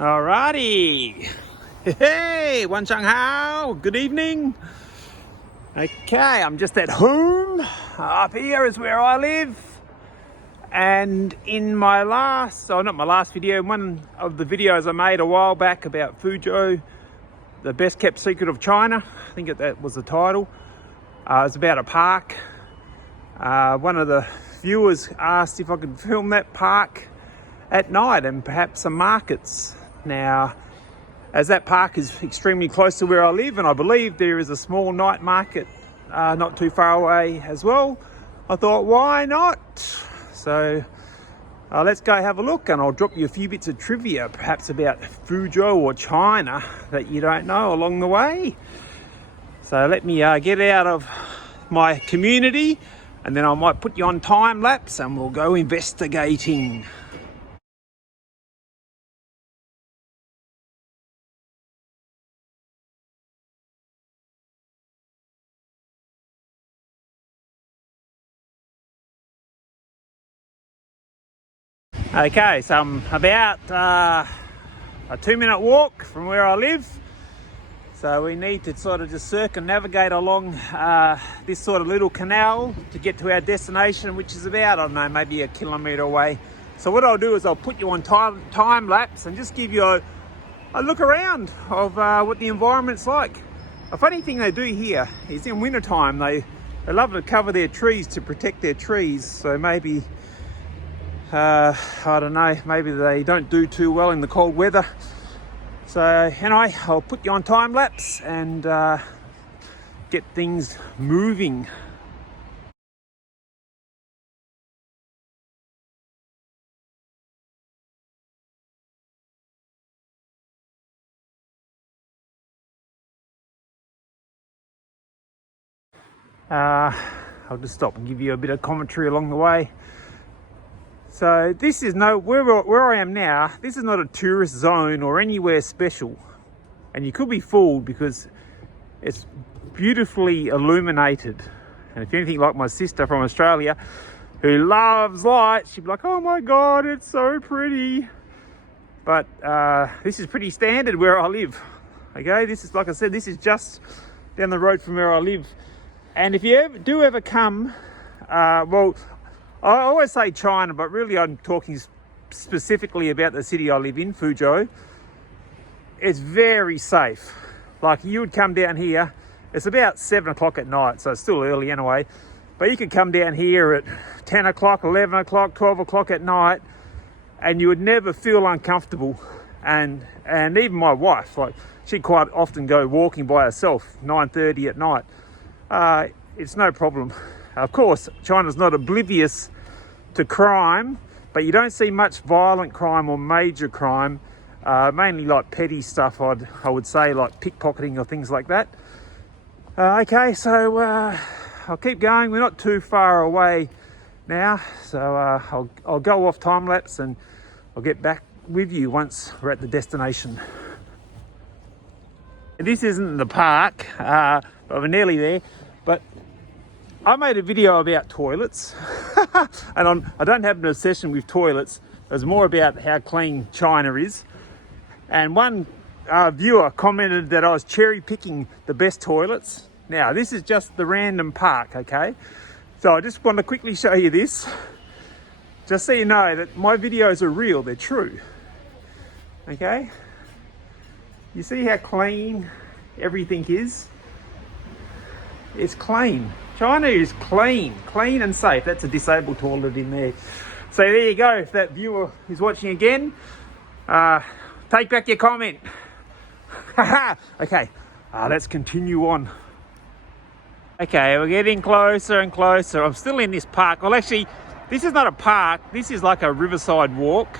Alrighty. Hey, Wan Chang Hao. Good evening. Okay, I'm just at home. Up here is where I live. And in my not my last video, one of the videos I made a while back about Fuzhou, the best kept secret of China. I think that was the title. It was about a park. One of the viewers asked if I could film that park at night and perhaps some markets. Now, as that park is extremely close to where I live, and I believe there is a small night market not too far away as well, I thought, why not? So let's go have a look, and I'll drop you a few bits of trivia, perhaps about Fuzhou or China that you don't know along the way. So let me get out of my community, and then I might put you on time lapse and we'll go investigating. Okay, so I'm about a 2-minute walk from where I live. So we need to sort of just circumnavigate along this sort of little canal to get to our destination, which is about, I don't know, maybe a kilometre away. So what I'll do is I'll put you on time lapse and just give you a look around of what the environment's like. A funny thing they do here is in winter time, they love to cover their trees to protect their trees. So maybe, I don't know, maybe they don't do too well in the cold weather. So anyway, I'll put you on time lapse and get things moving. I'll just stop and give you a bit of commentary along the way. So this is where I am now, this is not a tourist zone or anywhere special. And you could be fooled because it's beautifully illuminated. And if you're anything like my sister from Australia, who loves light, she'd be like, oh my God, it's so pretty. But this is pretty standard where I live. Okay, this is, like I said, this is just down the road from where I live. And if you do ever come, well, I always say China, but really I'm talking specifically about the city I live in, Fuzhou. It's very safe. Like, you would come down here, it's about 7 o'clock at night, so it's still early anyway, but you could come down here at 10 o'clock, 11 o'clock, 12 o'clock at night, and you would never feel uncomfortable. And even my wife, like, she'd quite often go walking by herself, 9:30 at night. It's no problem. Of course, China's not oblivious to crime, but you don't see much violent crime or major crime, mainly like petty stuff, I would say, like pickpocketing or things like that. Okay, so I'll keep going. We're not too far away now, so I'll go off time lapse and I'll get back with you once we're at the destination. This isn't the park, but we're nearly there. But I made a video about toilets, and I don't have an obsession with toilets. It's more about how clean China is. And one viewer commented that I was cherry picking the best toilets. Now, this is just the random park, okay? So I just want to quickly show you this, just so you know that my videos are real, they're true. Okay? You see how clean everything is? It's clean. China is clean and safe. That's a disabled toilet in there. So there you go. If that viewer is watching again, take back your comment. Okay, let's continue on. Okay, we're getting closer and closer. I'm still in this park. Well, actually, this is not a park. This is like a riverside walk.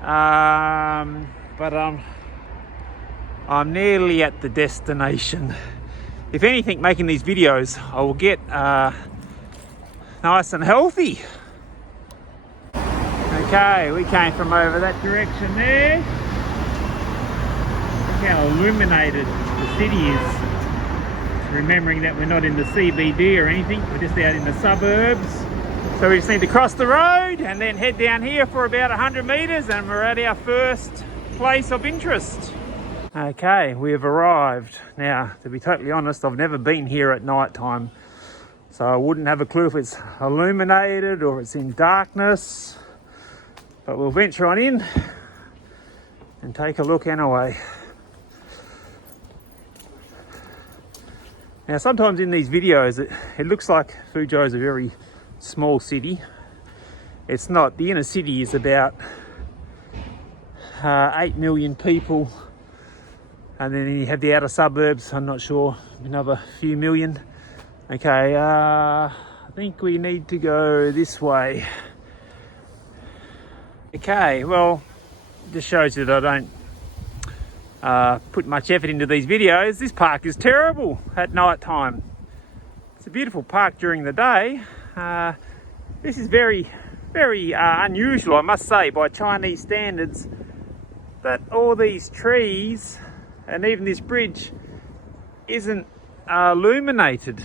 But I'm nearly at the destination. If anything, making these videos, I will get nice and healthy. Okay, we came from over that direction there. Look how illuminated the city is. Remembering that we're not in the CBD or anything, we're just out in the suburbs. So So we just need to cross the road and then head down here for about 100 meters and we're at our first place of interest. Okay, we have arrived. Now, to be totally honest, I've never been here at night time, so I wouldn't have a clue if it's illuminated or it's in darkness, but we'll venture on in and take a look anyway. Now, sometimes in these videos, it looks like Fuzhou is a very small city. It's not. The inner city is about 8 million people, and then you have the outer suburbs, I'm not sure, another few million. Okay, I think we need to go this way. Okay, well, just shows you that I don't put much effort into these videos. This park is terrible at night time. It's a beautiful park during the day. This is very, very unusual, I must say, by Chinese standards, that all these trees and even this bridge isn't illuminated.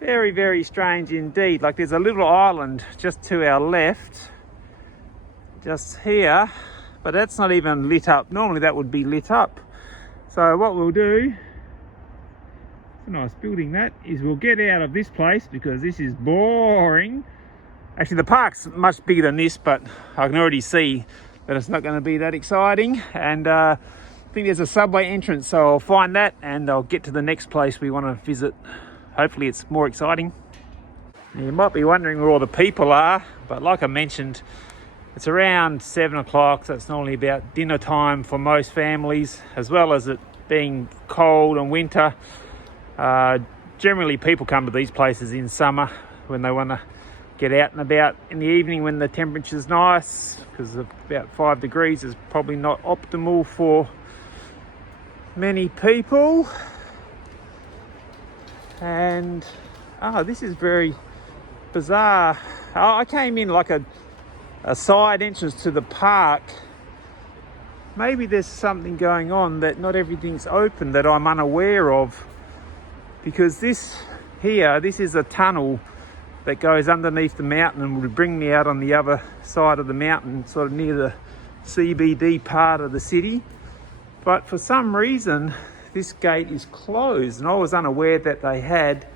Very, very strange indeed. Like, there's a little island just to our left, just here, but that's not even lit up. Normally that would be lit up. So what we'll do, it's a nice building that, is we'll get out of this place because this is boring. Actually, the park's much bigger than this, but I can already see that it's not going to be that exciting. And I think there's a subway entrance, so I'll find that and I'll get to the next place we want to visit. Hopefully it's more exciting. Now, you might be wondering where all the people are, but like I mentioned, it's around 7 o'clock, so it's normally about dinner time for most families, as well as it being cold and winter. Generally people come to these places in summer when they want to get out and about in the evening when the temperature's nice, because about 5 degrees is probably not optimal for many people. And this is very bizarre. I came in like a side entrance to the park. Maybe there's something going on that not everything's open that I'm unaware of, because this is a tunnel that goes underneath the mountain and would bring me out on the other side of the mountain, sort of near the CBD part of the city. But for some reason this gate is closed, and I was unaware that they had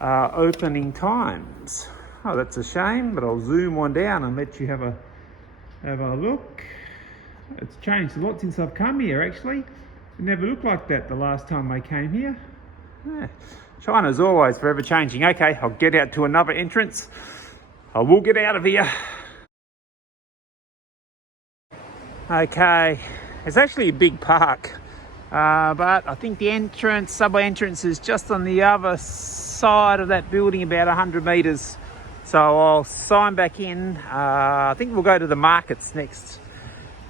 opening times. Oh, that's a shame, but I'll zoom on down and let you have a look. It's changed a lot since I've come here, actually. It never looked like that the last time I came here. Yeah. China's always forever changing. Okay, I'll get out to another entrance. I will get out of here. Okay, it's actually a big park, but I think the subway entrance is just on the other side of that building, about 100 meters. So I'll sign back in. I think we'll go to the markets next.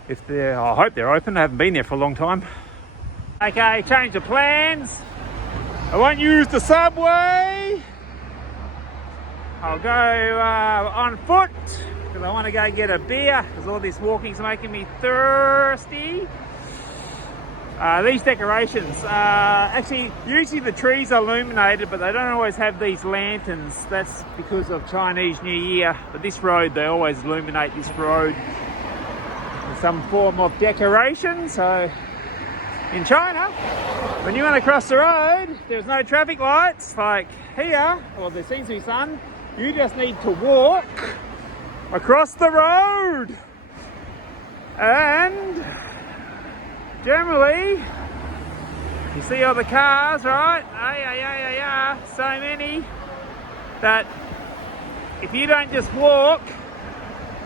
I hope they're open. I haven't been there for a long time. Okay, change of plans. I won't use the subway. I'll go on foot because I want to go get a beer, because all this walking's making me thirsty. These decorations, actually usually the trees are illuminated, but they don't always have these lanterns. That's because of Chinese New Year. But this road, they always illuminate this road with some form of decoration. So in China, when you want to cross the road, there's no traffic lights like here. Well, there seems to be some. You just need to walk across the road. And generally, you see all the cars, right? So many that if you don't just walk,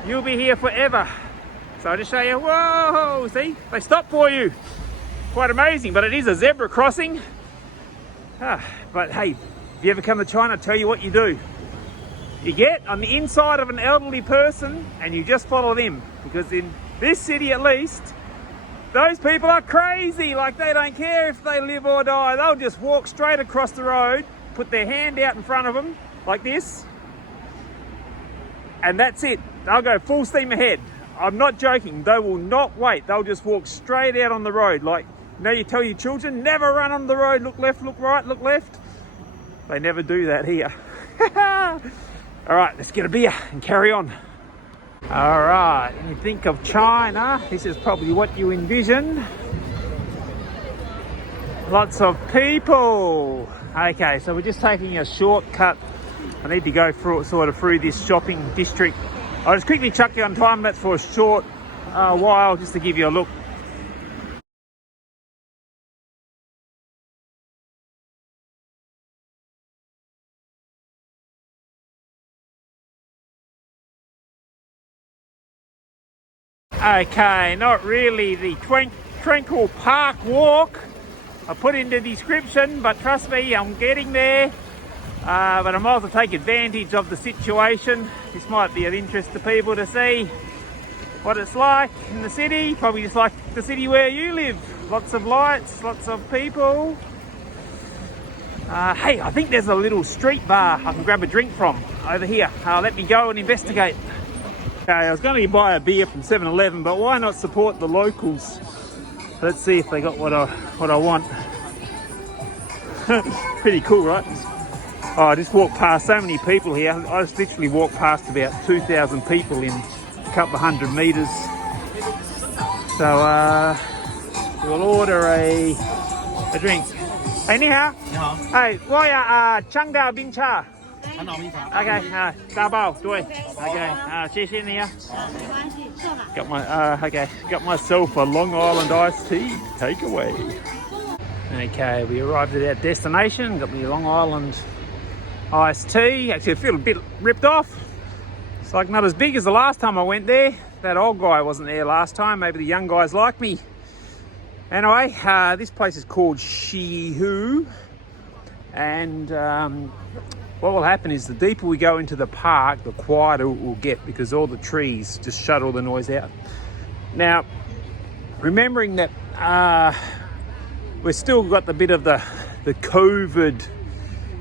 you'll be here forever. So I'll just show you. Whoa, see? They stop for you. Quite amazing, but it is a zebra crossing. But hey, if you ever come to China, I'll tell you what you do. You get on the inside of an elderly person and you just follow them, because in this city at least, those people are crazy. Like, they don't care if they live or die. They'll just walk straight across the road, put their hand out in front of them like this, and that's it. They'll go full steam ahead. I'm not joking. They will not wait. They'll just walk straight out on the road. Like, you know, you tell your children, never run on the road, look left, look right, look left. They never do that here. All right, let's get a beer and carry on. All right, when you think of China, this is probably what you envision. Lots of people. Okay, so we're just taking a shortcut. I need to go through this shopping district. I'll just quickly chuck you on time lapse for a short while just to give you a look. Okay, not really the tranquil park walk I put in the description, but trust me, I'm getting there. But I might as well take advantage of the situation. This might be of interest to people to see what it's like in the city, probably just like the city where you live. Lots of lights, lots of people. Hey, I think there's a little street bar I can grab a drink from over here. Let me go and investigate. Okay, I was going to buy a beer from 7-Eleven, but why not support the locals? Let's see if they got what I want. Pretty cool, right? Oh, I just walked past so many people here. I just literally walked past about 2,000 people in a couple of 100 metres. So we'll order a drink. Hey, 你好。你好。哎，我要香料冰茶。香料冰茶。Okay, 大包对。Okay, 谢谢你啊。没关系，坐吧。Got myself a Long Island iced tea takeaway. Okay, we arrived at our destination. Got me a Long Island iced tea. Actually, I feel a bit ripped off. It's like not as big as the last time I went there. That old guy wasn't there last time. Maybe the young guys like me. Anyway, this place is called Fuzhou, and what will happen is the deeper we go into the park, the quieter it will get because all the trees just shut all the noise out. Now, remembering that we've still got the bit of the COVID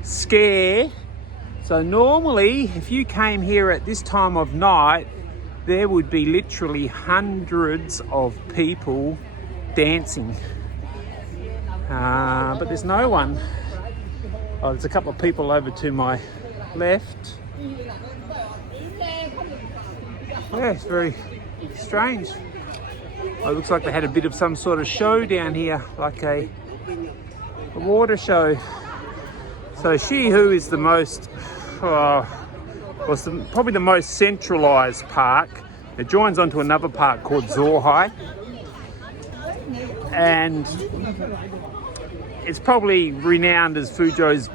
scare, so normally if you came here at this time of night, there would be literally hundreds of people dancing, but there's no one. Oh, there's a couple of people over to my left. Yeah, it's very strange. Oh, it looks like they had a bit of some sort of show down here, like a water show. So Fuzhou is the most, probably the most centralised park. It joins onto another park called Fuzhou, and it's probably renowned as Fuzhou's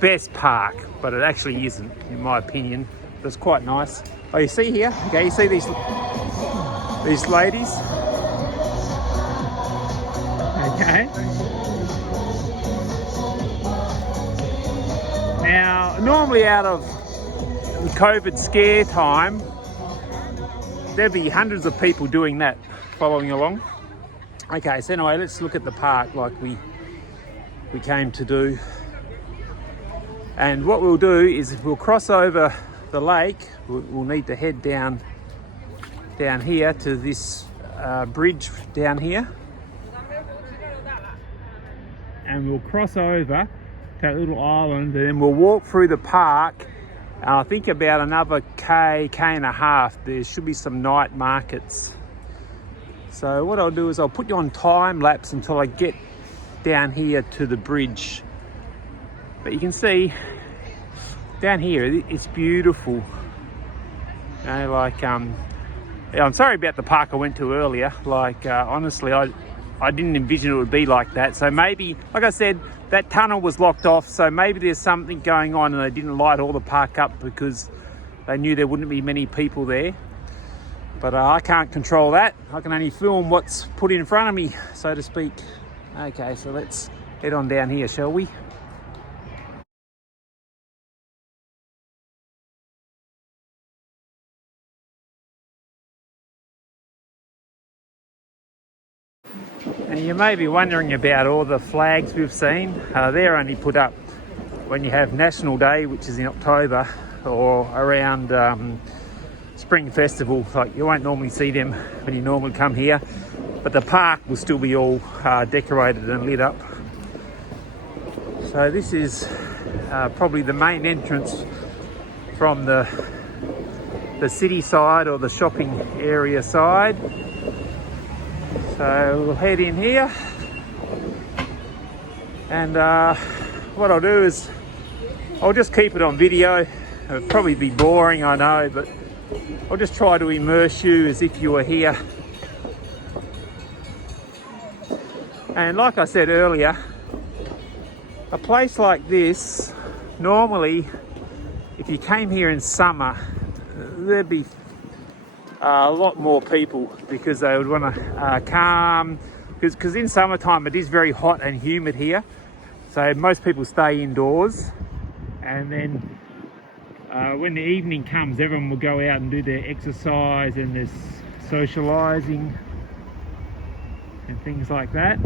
best park, but it actually isn't, in my opinion. But it's quite nice. Oh, you see here? Okay, you see these ladies? Okay. Now, normally out of the COVID scare time, there'd be hundreds of people doing that, following along. Okay, so anyway, let's look at the park like we came to do. And what we'll do is we'll cross over the lake. We'll need to head down here to this bridge down here. And we'll cross over that little island, and then we'll walk through the park. And I think about another K and a half, there should be some night markets. So what I'll do is I'll put you on time lapse until I get down here to the bridge. But you can see down here, it's beautiful. You know, like, I'm sorry about the park I went to earlier. Like, honestly, I didn't envision it would be like that. So maybe, like I said, that tunnel was locked off. So maybe there's something going on and they didn't light all the park up because they knew there wouldn't be many people there. But I can't control that. I can only film what's put in front of me, so to speak. Okay, so let's head on down here, shall we? And you may be wondering about all the flags we've seen. They're only put up when you have National Day, which is in October, or around Spring Festival. Like, you won't normally see them when you normally come here, but the park will still be all decorated and lit up. So this is probably the main entrance from the city side or the shopping area side. So we'll head in here, and what I'll do is I'll just keep it on video. It'll probably be boring, I know, but I'll just try to immerse you as if you were here. And like I said earlier, a place like this, normally if you came here in summer, there'd be a lot more people, because they would want to calm, because in summertime it is very hot and humid here, so most people stay indoors, and then when the evening comes, everyone will go out and do their exercise and there's socializing and things like that.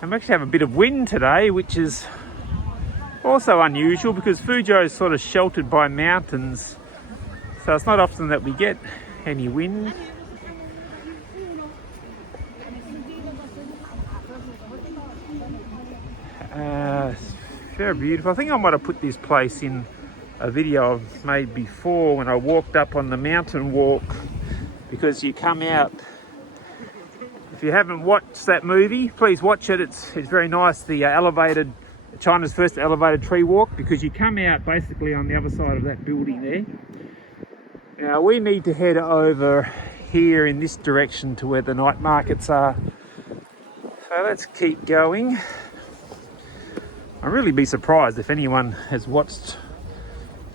I'm actually having a bit of wind today, which is also unusual because Fuzhou is sort of sheltered by mountains, so it's not often that we get any wind. It's very beautiful. I think I might have put this place in a video I've made before when I walked up on the mountain walk, because you come out. If you haven't watched that movie, please watch it. It's very nice. The China's first elevated tree walk, because you come out basically on the other side of that building there. Now we need to head over here in this direction to where the night markets are. So let's keep going. I'd really be surprised if anyone has watched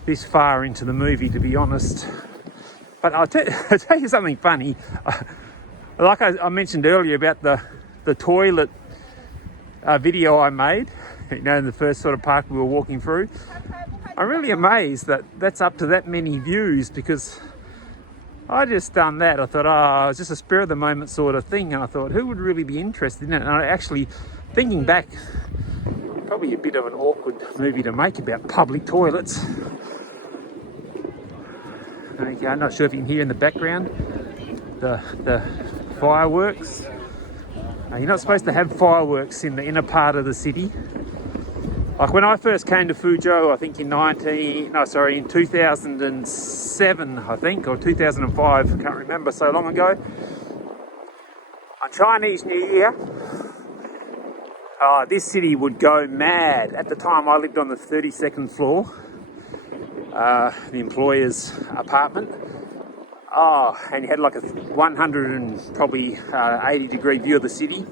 this far into the movie, to be honest. But I'll tell you something funny. Like I mentioned earlier about the toilet video I made, in the first sort of park we were walking through. I'm really amazed that that's up to that many views, because I just done that. I thought, it's just a spur of the moment sort of thing, and I thought, who would really be interested in it? And I actually, thinking back, probably a bit of an awkward movie to make about public toilets. Okay, I'm not sure if you can hear in the background the fireworks. You're not supposed to have fireworks in the inner part of the city. Like when I first came to Fuzhou, I think in 2007, I think, or 2005, I can't remember, so long ago. On Chinese New Year, this city would go mad. At the time, I lived on the 32nd floor, the employer's apartment. And you had like a 180 degree view of the city.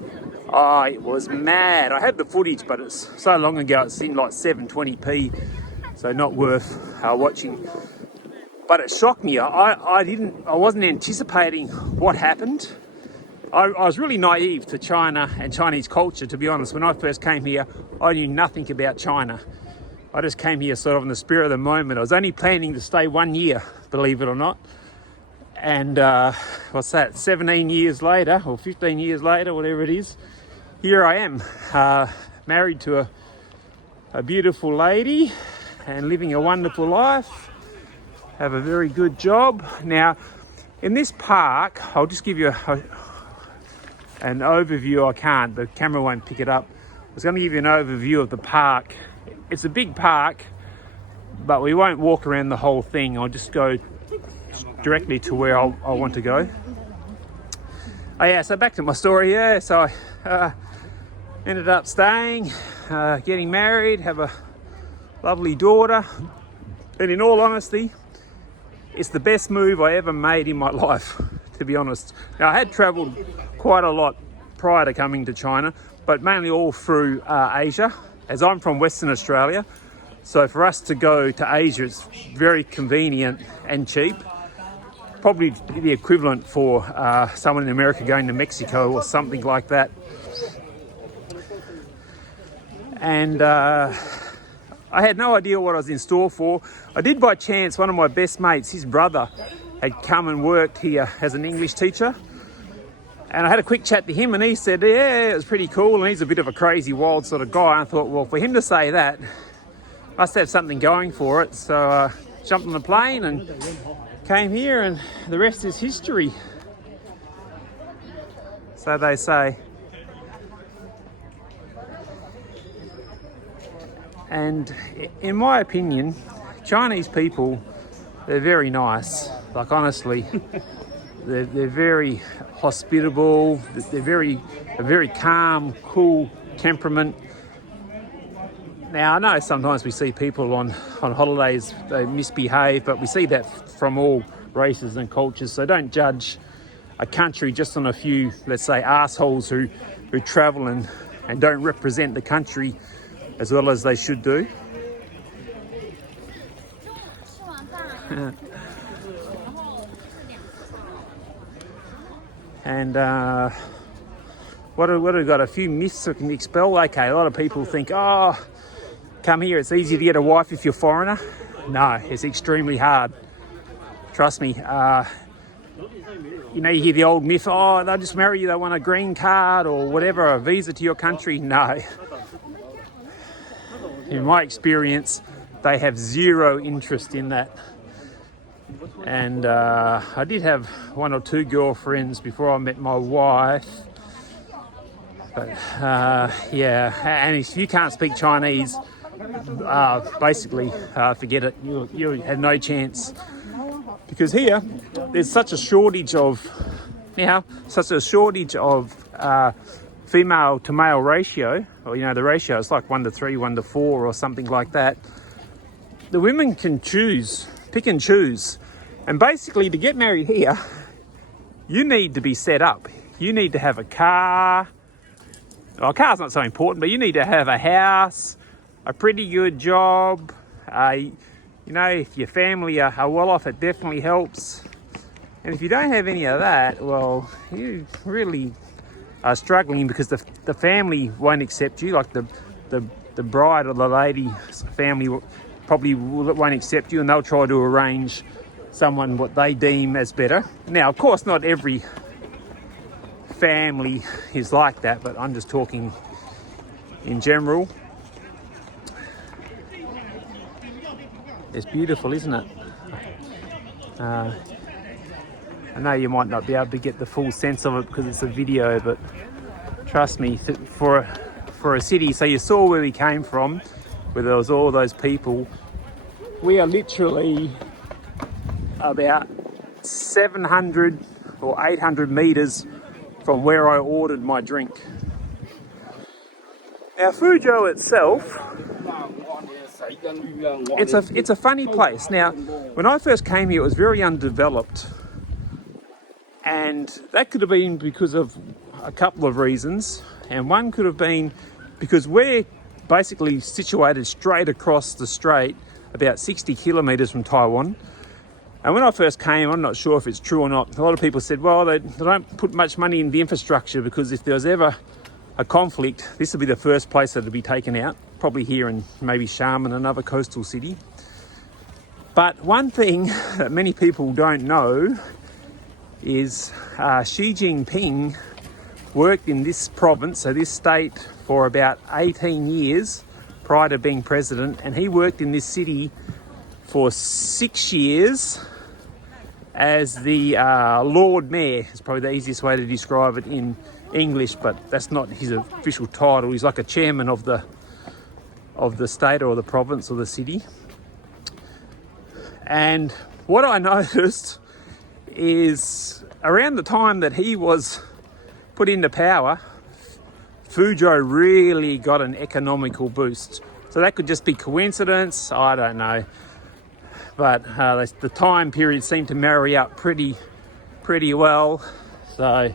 It was mad. I had the footage, but it's so long ago, it seemed like 720p, so not worth watching. But it shocked me. I wasn't anticipating what happened. I was really naive to China and Chinese culture, to be honest. When I first came here, I knew nothing about China. I just came here sort of in the spirit of the moment. I was only planning to stay 1 year, believe it or not. And 17 years later, or 15 years later, whatever it is, here I am, married to a beautiful lady and living a wonderful life, have a very good job. Now, in this park, I'll just give you an overview. I can't, the camera won't pick it up. I was going to give you an overview of the park. It's a big park, but we won't walk around the whole thing. I'll just go directly to where I want to go. So back to my story. So I ended up staying, getting married, have a lovely daughter, and in all honesty, it's the best move I ever made in my life, to be honest. Now, I had travelled quite a lot prior to coming to China, but mainly all through Asia, as I'm from Western Australia. So for us to go to Asia, it's very convenient and cheap. Probably the equivalent for someone in America going to Mexico or something like that. And I had no idea what I was in store for. I did by chance, one of my best mates, his brother, had come and worked here as an English teacher. And I had a quick chat to him and he said, yeah, it was pretty cool. And he's a bit of a crazy, wild sort of guy. And I thought, well, for him to say that, must have something going for it. So jumped on the plane and came here, and the rest is history, so they say. And in my opinion, Chinese people, they're very nice. Like honestly, they're very hospitable. They're a very calm, cool temperament. Now I know sometimes we see people on holidays, they misbehave, but we see that from all races and cultures. So don't judge a country just on a few, let's say, assholes who travel and don't represent the country as well as they should do. And what have we got? A few myths we can expel. Okay, a lot of people think, oh, come here, it's easy to get a wife if you're a foreigner. No, it's extremely hard. Trust me. You know, you hear the old myth, oh, they'll just marry you, they want a green card or whatever, a visa to your country. No. In my experience, they have zero interest in that. And I did have one or two girlfriends before I met my wife. But yeah, and if you can't speak Chinese, basically forget it. You have no chance. Because here, there's such a shortage of female to male ratio, or you know, the ratio is like 1:3, 1:4 or something like that. The women can pick and choose. And basically to get married here, you need to be set up. You need to have a car. Well, a car's not so important, but you need to have a house, a pretty good job. You know, if your family are well off, it definitely helps. And if you don't have any of that, well, you really are struggling because the family won't accept you. Like the bride or the lady's family probably won't accept you, and they'll try to arrange someone what they deem as better. Now, of course, not every family is like that, but I'm just talking in general. It's beautiful, isn't it? I know you might not be able to get the full sense of it because it's a video, but trust me, for a city, so you saw where we came from, where there was all those people. We are literally about 700 or 800 meters from where I ordered my drink. Now, Fuzhou itself, it's a funny place. Now, when I first came here, it was very undeveloped, and that could have been because of a couple of reasons, and one could have been because we're basically situated straight across the strait, about 60 kilometers from Taiwan. And when I first came, I'm not sure if it's true or not, a lot of people said, well, they don't put much money in the infrastructure because if there was ever a conflict, this would be the first place that would be taken out, probably here in maybe Xiamen, another coastal city. But one thing that many people don't know is Xi Jinping worked in this province, so this state, for about 18 years prior to being president, and he worked in this city for 6 years as the Lord Mayor. Is probably the easiest way to describe it in English, but that's not his official title. He's like a chairman of the state or the province or the city. And what I noticed is around the time that he was put into power, Fuzhou really got an economical boost. So that could just be coincidence, I don't know. But the time period seemed to marry up pretty well. So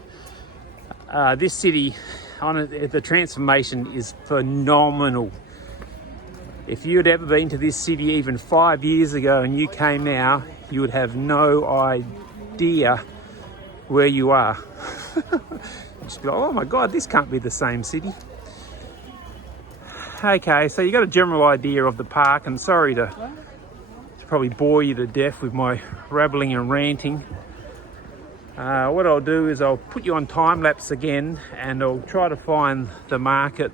this city, the transformation is phenomenal. If you had ever been to this city even 5 years ago and you came now, you would have no idea where you are. Just be like, oh my God, this can't be the same city. Okay, so you got a general idea of the park, and sorry to probably bore you to death with my rabbling and ranting. What I'll do is I'll put you on time lapse again, and I'll try to find the market.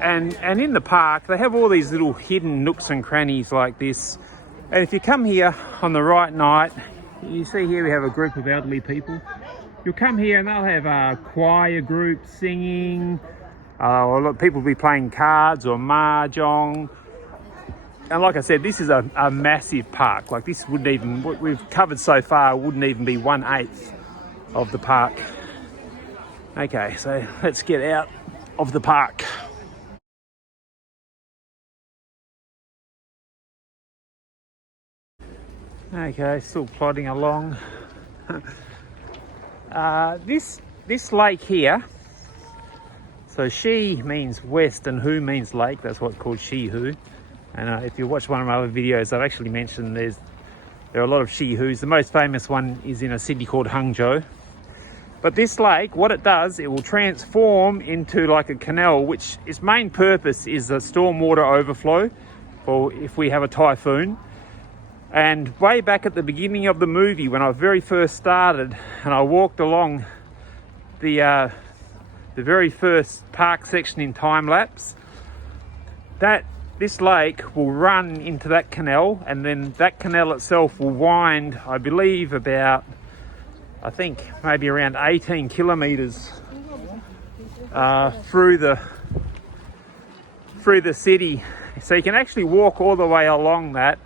And in the park, they have all these little hidden nooks and crannies like this. And if you come here on the right night, you see here we have a group of elderly people. You'll come here and they'll have a choir group singing, A lot of people will be playing cards or mahjong. And like I said, this is a massive park. Like this wouldn't even, what we've covered so far wouldn't even be 1/8 of the park. Okay, so let's get out of the park. Okay, still plodding along. This lake here, so Xi means west and Hu means lake. That's what's called Xi Hu. And if you watch one of my other videos, I've actually mentioned there are a lot of Xi Hus. The most famous one is in a city called Hangzhou. But this lake, what it does, it will transform into like a canal, which its main purpose is a stormwater overflow for if we have a typhoon. And way back at the beginning of the movie, when I very first started and I walked along the very first park section in time lapse, this lake will run into that canal, and then that canal itself will wind, I believe, about, I think maybe around 18 kilometers through the city. So you can actually walk all the way along that,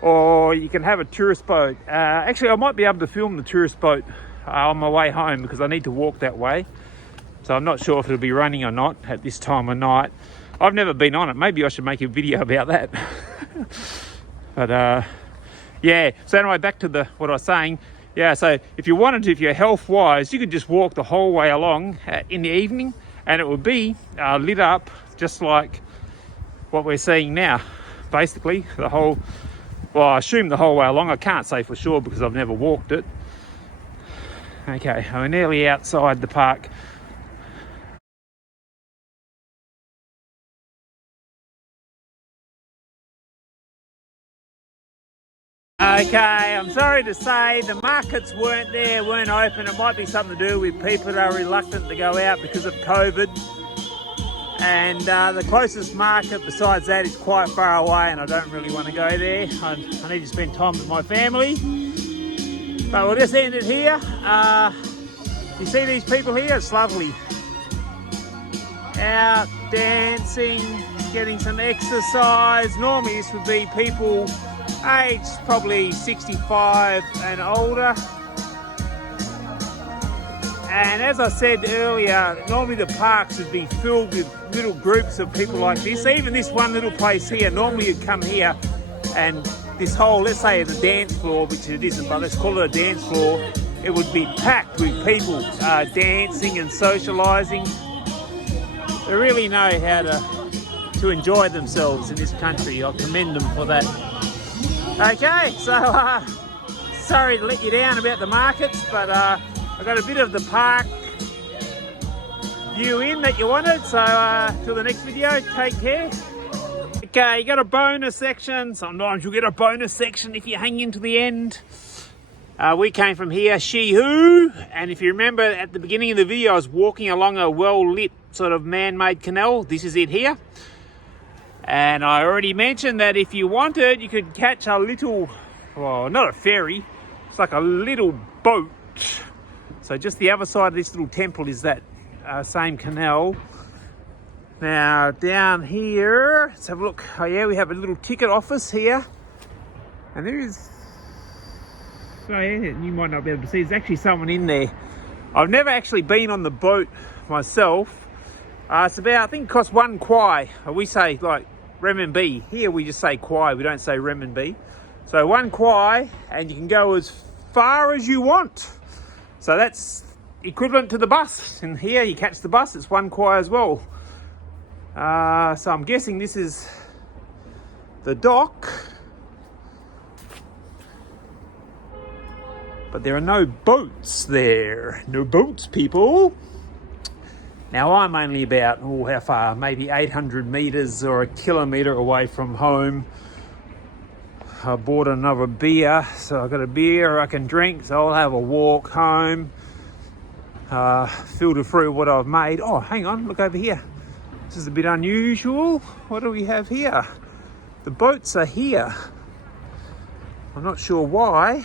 or you can have a tourist boat. Actually, I might be able to film the tourist boat on my way home because I need to walk that way. So I'm not sure if it'll be running or not at this time of night. I've never been on it. Maybe I should make a video about that. But yeah, so anyway, back to what I was saying. Yeah, so if you wanted to, if you're health wise, you could just walk the whole way along in the evening, and it would be lit up just like what we're seeing now. Basically, well, I assume the whole way along. I can't say for sure because I've never walked it. Okay, we're nearly outside the park. Okay, I'm sorry to say the markets weren't open. It might be something to do with people that are reluctant to go out because of COVID. And the closest market besides that is quite far away, and I don't really want to go there. I need to spend time with my family. But we'll just end it here. You see these people here? It's lovely. Out dancing, getting some exercise. Normally this would be people aged probably 65 and older. And as I said earlier, normally the parks would be filled with little groups of people like this. Even this one little place here, normally you'd come here and this whole, let's say the dance floor, which it isn't, but let's call it a dance floor, it would be packed with people dancing and socialising. They really know how to enjoy themselves in this country. I commend them for that. Okay, so sorry to let you down about the markets, but I got a bit of the park view in that you wanted. So till the next video, take care. Okay, you got a bonus section. Sometimes you'll get a bonus section if you hang in to the end. We came from here, Xi Hu, and if you remember at the beginning of the video, I was walking along a well-lit sort of man-made canal. This is it here. And I already mentioned that if you wanted, you could catch a little, well, not a ferry, it's like a little boat. So just the other side of this little temple is that same canal. Now down here, let's have a look. Oh yeah, we have a little ticket office here. And there is, so yeah, you might not be able to see, there's actually someone in there. I've never actually been on the boat myself. It's about, I think it costs 1 kwai. We say like renminbi. Here we just say kwai, we don't say renminbi. So 1 kwai, and you can go as far as you want. So that's equivalent to the bus. And here you catch the bus, it's 1 kwai as well. So I'm guessing this is the dock. But there are no boats there. No boats, people. Now I'm only about, how far? Maybe 800 meters or 1 kilometer away from home. I bought another beer, so I've got a beer I can drink, so I'll have a walk home. Filter through what I've made. Oh, hang on, look over here. This is a bit unusual. What do we have here? The boats are here. I'm not sure why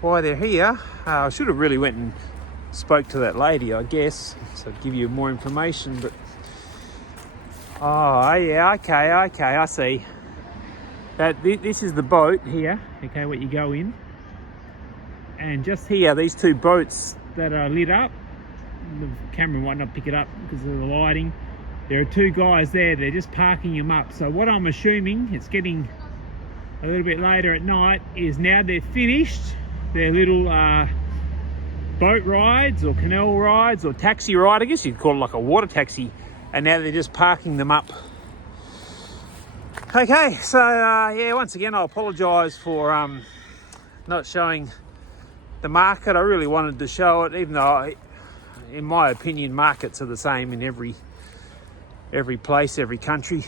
they're here. I should have really went and spoke to that lady, I guess, so I'd give you more information. But oh yeah, okay, I see. That this is the boat here, okay, what you go in, and just here, these two boats that are lit up. The camera might not pick it up because of the lighting. There are two guys there, they're just parking them up. So what I'm assuming, it's getting a little bit later at night, is now they're finished their little boat rides or canal rides or taxi ride, I guess you'd call it like a water taxi, and now they're just parking them up. Okay, so yeah, once again I apologise for not showing the market. I really wanted to show it, even though in my opinion markets are the same in every place, every country,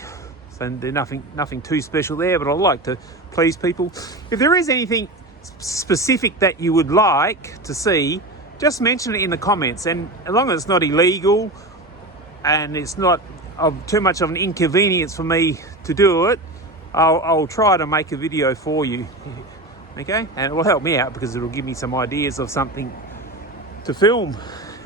so there's nothing too special there, but I like to please people. If there is anything specific that you would like to see, just mention it in the comments, and as long as it's not illegal and it's not too much of an inconvenience for me to do it, I'll try to make a video for you, okay? And it will help me out because it'll give me some ideas of something to film.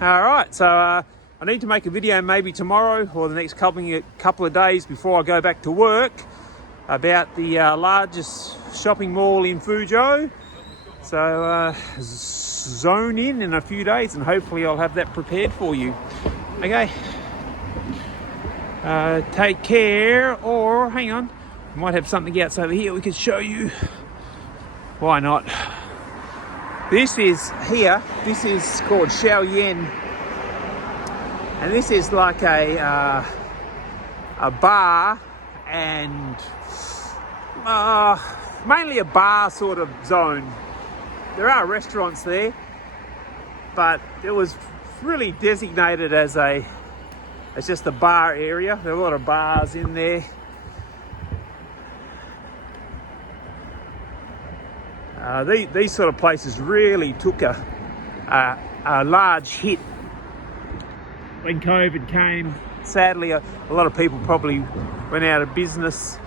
All right, so I need to make a video maybe tomorrow or the next couple of days before I go back to work about the largest shopping mall in Fuzhou. So zone in a few days, and hopefully I'll have that prepared for you. Okay. Take care, or hang on, I might have something else over here we could show you. Why not? This is called Xiaoyan, and this is like a bar and mainly a bar sort of zone. There are restaurants there, but it was really designated as just a bar area. There are a lot of bars in there. These sort of places really took a large hit when COVID came. Sadly, a lot of people probably went out of business.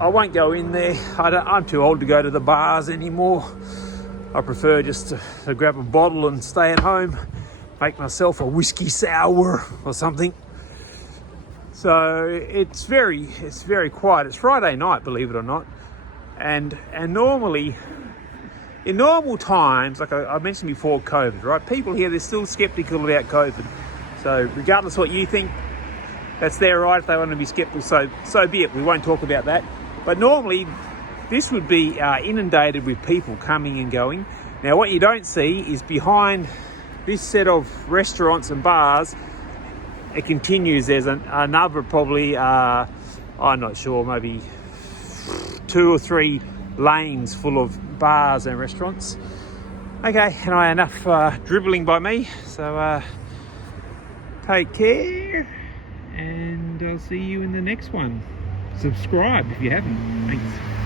I won't go in there. I'm too old to go to the bars anymore. I prefer just to grab a bottle and stay at home, make myself a whiskey sour or something. So it's very quiet. It's Friday night, believe it or not. And normally, in normal times, like I mentioned before COVID, right? People here, they're still skeptical about COVID. So regardless of what you think, that's their right. If they want to be skeptical, so be it. We won't talk about that. But normally, this would be inundated with people coming and going. Now, what you don't see is behind this set of restaurants and bars, it continues. There's another probably, I'm not sure, maybe 2 or 3 lanes full of bars and restaurants. Okay, and enough dribbling by me. So take care, and I'll see you in the next one. Subscribe if you haven't. Thanks.